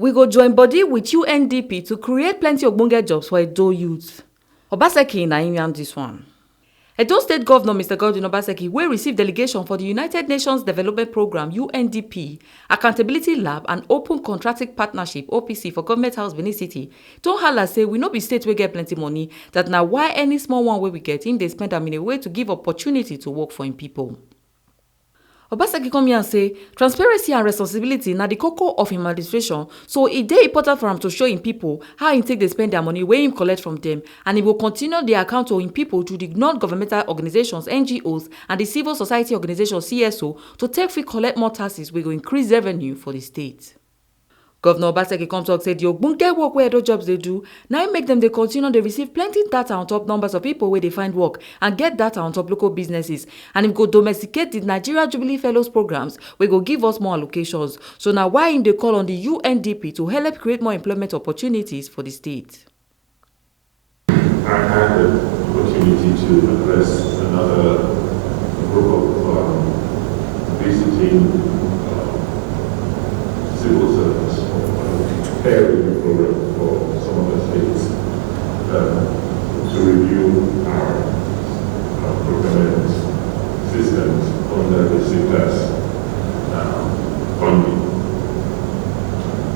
We go join body with UNDP to create plenty Ogbonge jobs for Edo youth. Obaseki Naim yarn Diswan. Edo State Governor Mr. Godwin Obaseki will receive delegation for the United Nations Development Programme UNDP, Accountability Lab and Open Contracting Partnership OPC for Government House Benin City. Don hala say we no be state wey get plenty money, that na why any small one wey we get him dey spend am in a way to give opportunity to work for him people. Obaseki come here and say transparency and responsibility na the koko of him administration, so e dey important for am to show him people how him take dey spend their money wey him collect from them, and he will continue the account to him people through the non-governmental organizations NGOs and the civil society organization CSO to take fit collect more taxes wey go increase revenue for the state. Governor Obaseki come talk say the Ogbonge work wey Edo jobs dey do na im make dem dey continue dey receive plenty data on top numbers of people wey dey find work and get data on top local businesses, and im go domesticate the Nigeria Jubilee Fellows programs wey go give us more allocations. So na why im dey call on the UNDP to help create more employment opportunities for the state. I had the opportunity to address another group of visiting civil servants preparing the program for some of the states to review our procurement systems under the CITAS funding.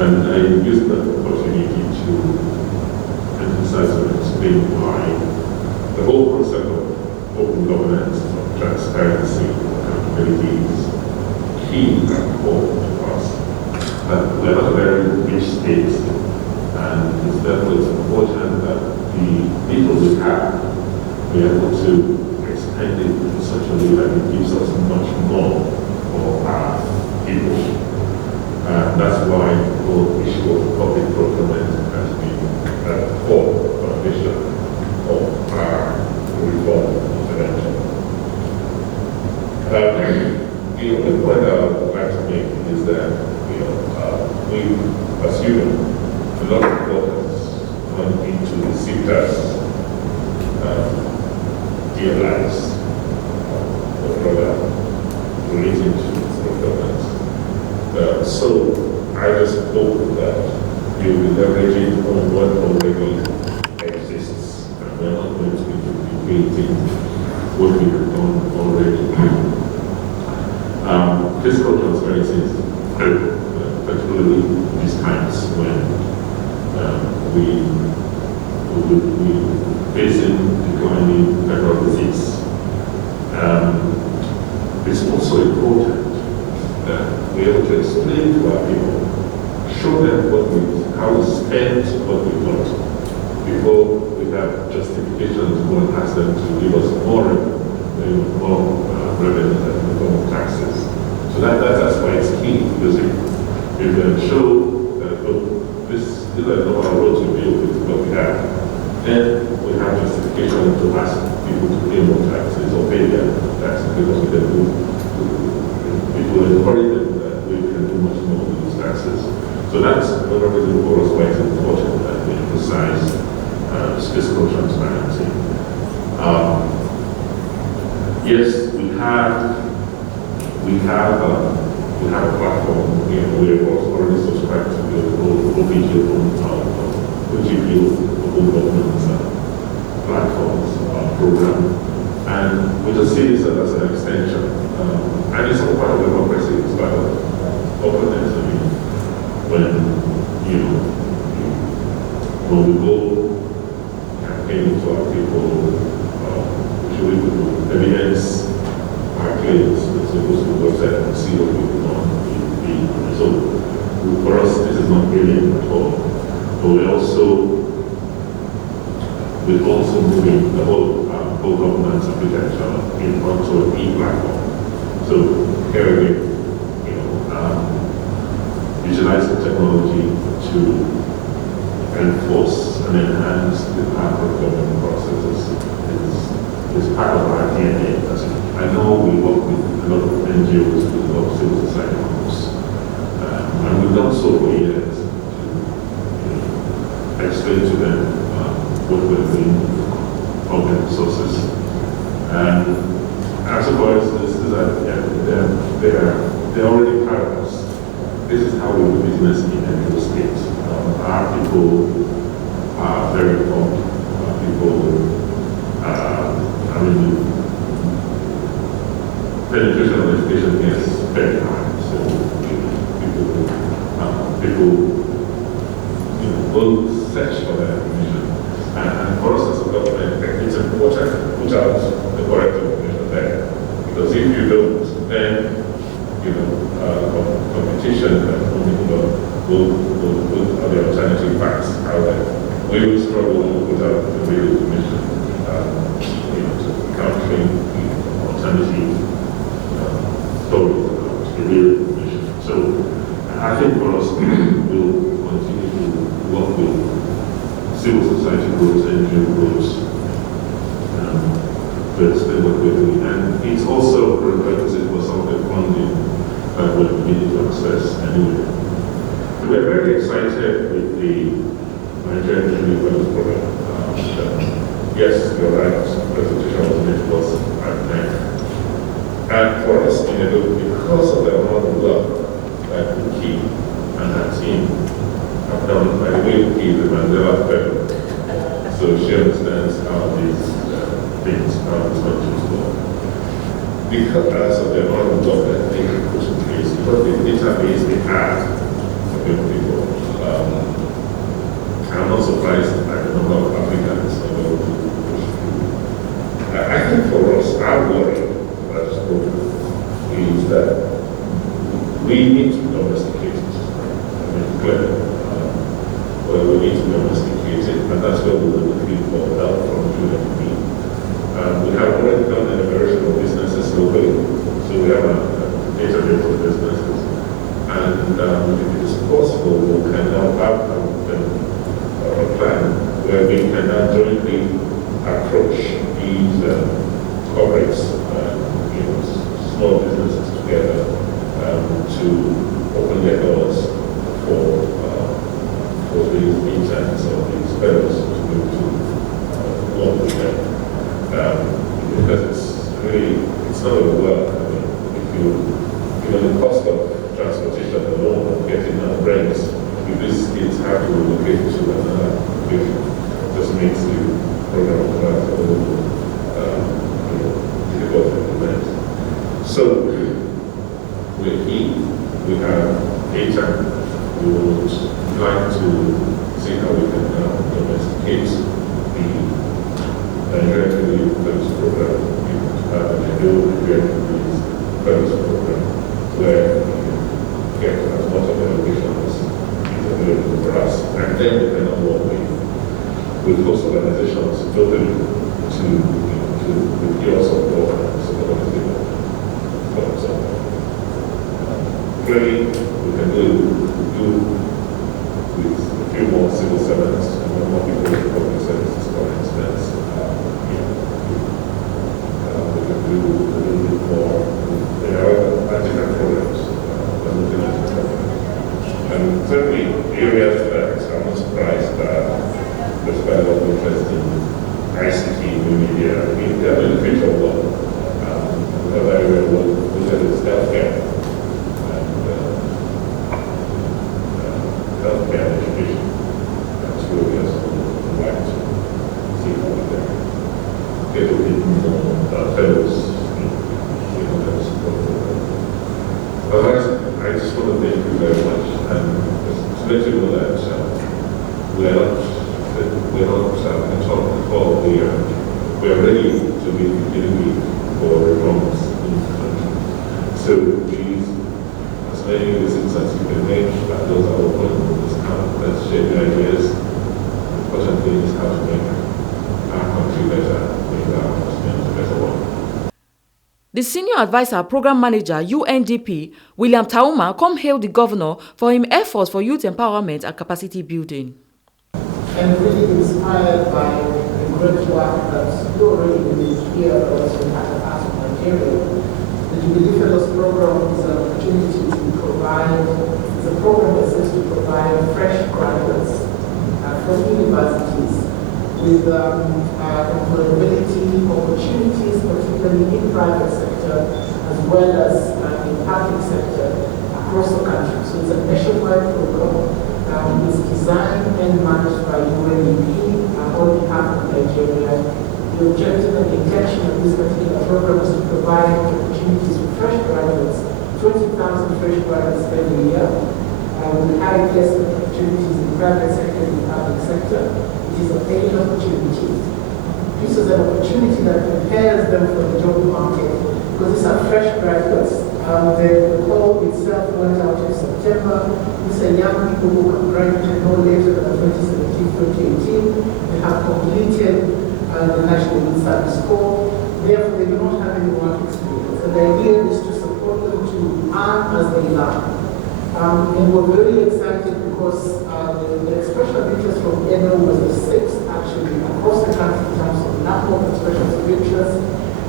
And I used that opportunity to emphasize and explain why the whole concept of open governance, of transparency, accountability is key and important to us. But we are not a very rich state, and it's therefore it's important that the little we have, we are able to expand it in such a way that it gives us much more for our people. That's why the whole issue of public procurement has been at the core foundation of our reform intervention. The only point I would like to make is that we assume a lot of focus gone into the CITAS DLIs, or rather relating to procurement. So I just hope that we will be leveraging on what already exists, and we're not going to be duplicating what we have done already. Fiscal transparency is critical, particularly these times when we facing declining federal receipts. It's also important that we're able to explain to our people, show them how we spend what we got before we have justifications to go and ask them to give us more revenue in the form of taxes. So that's why it's key, because if we can show that, look, these are not our roads to deal with what we have, then we have justification to ask people to pay more taxes or pay their taxes, because we can do, it will encourage them that we can do much more with these taxes. So that's another reason for us why it's important that we emphasize fiscal transparency. Yes, we have a platform. We've already subscribed to the OPG Open Governance platforms program, and we just see this as an extension. And it's all part of democracy. It's part of openness. I mean, when we go campaigning to our people, we should be able to evidence our claims. We're supposed to go outside and see what we've done. So for us, this is not alien at all. But we're also moving the whole governance architecture onto an e-platform. So here again, utilizing technology to enforce and enhance the part of government processes is part of our DNA. I know we work with a lot of NGOs, with a lot of civil society groups, and we've done so for years to explain to them what we're doing with public resources. And I suppose they're already part of us. This is how we do business in a state. people are very informed. People, penetration of education here is very high. So people will search for that information. And for us as a government, it's important to put out the correct information there. Because if you don't, then competition will put other alternative facts out there. We will struggle to put out the real information, to countering alternative stories about the real information. So I think for us, we'll continue to work with civil society groups, NGO groups, to explain what we're doing. And it's also a prerequisite for some of the funding that we're beginning to access anyway. We're very excited with the Nigerian Community Wellness Program. Yes, you're right, the presentation was made to us at night. And for us, because of the amount of work that Uki and her team have done, by the way, Uki is a Mandela Fellow, so she understands how these things, how these functions work. Because of the amount of work that they have put in place, because the database they had of young people, I'm not surprised by the number of applicants that were able to push through. I think for us, our worry about this program is that we need to domesticate it. Clearly. We need to domesticate it, and that's where we will look for help from UNDP. We have already done an evaluation of businesses locally, so we have a database of businesses. And if it is possible, we can now have a plan where we can now jointly approach these corporates, small businesses together to open their doors for these interns or these fellows to be able to work with them. Because it's not going to work. The cost of transportation alone and getting on rents, if these kids have to relocate to another location, just makes the program of that a little difficult to implement. So, we have data. We would like to see how we can domesticate the Nigerian Community Wellness Program, the new Nigerian Community Wellness Program, where we can get as much of the education as is available for us. And then we can work with host organizations locally to procure support and support the people. For example, clearly we can do with a few more civil servants and more people in public services, for instance. We can do a little bit more. There are different programs that we can do. And certainly areas that I'm not surprised that there's quite a lot of interest in ICT, new media. They are doing future work. Another area we look at is healthcare. Healthcare and education. That's where we also would like to see how we can get a bit more fellows in that support program. Otherwise, I just want to thank you very much and just to let you know that we're not at all before we are ready to be beginning for reforms in the country. So please, as many visits as you can make, those are open. Let's share the ideas. The important thing is how to make our country better, make our continent a better one. The Senior Advisor Program Manager UNDP, William Tauma, come hail the governor for his efforts for youth empowerment and capacity building. And really inspired by the great work that you already did here also in other parts of Nigeria. The Jubilee Fellows Program is an opportunity to provide, it's a program that seeks to provide fresh graduates from universities with employability opportunities, particularly in private sector as well as in public sector across the country. So it's a nationwide program. It's designed campaign managed by UNDP on behalf of Nigeria. The objective and intention of this particular program is to provide opportunities for fresh graduates, 20,000 fresh graduates every year, with high placement opportunities in the private sector and the public sector. It is a paid opportunity. This is an opportunity that prepares them for the job market because these are fresh graduates. The call itself went out in September. These are young people who have graduated no later than 2017-2018. They have completed the National Youth Service Corps. Therefore, they do not have any work experience. And the idea is to support them to earn as they learn. And we're very excited because the expression of interest from Edo was the 6th actually across the country in terms of number of expressions of interest.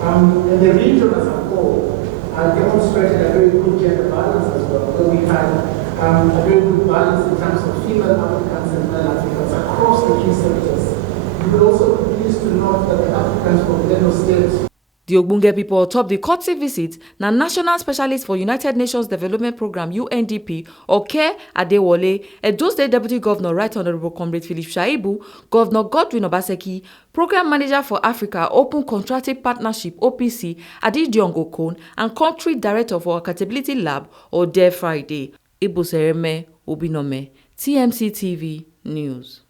And the region as a whole demonstrated a very good gender balance as well, where we had a very good balance in terms of female applicants and male applicants across the key sectors. You will also be pleased to note that the applicants from Edo State. The Ogbonge people atop the courtesy visit na National Specialist for United Nations Development Programme UNDP Oke Adewole, Edo State Deputy Governor Right Honourable Comrade Philip Shaibu, Governor Godwin Obaseki, Programme Manager for Africa Open Contracting Partnership OPC Adidion Okon, and Country Director for Accountability Lab Ode Friday. Ibu Sereme Obinome, TMC TV News.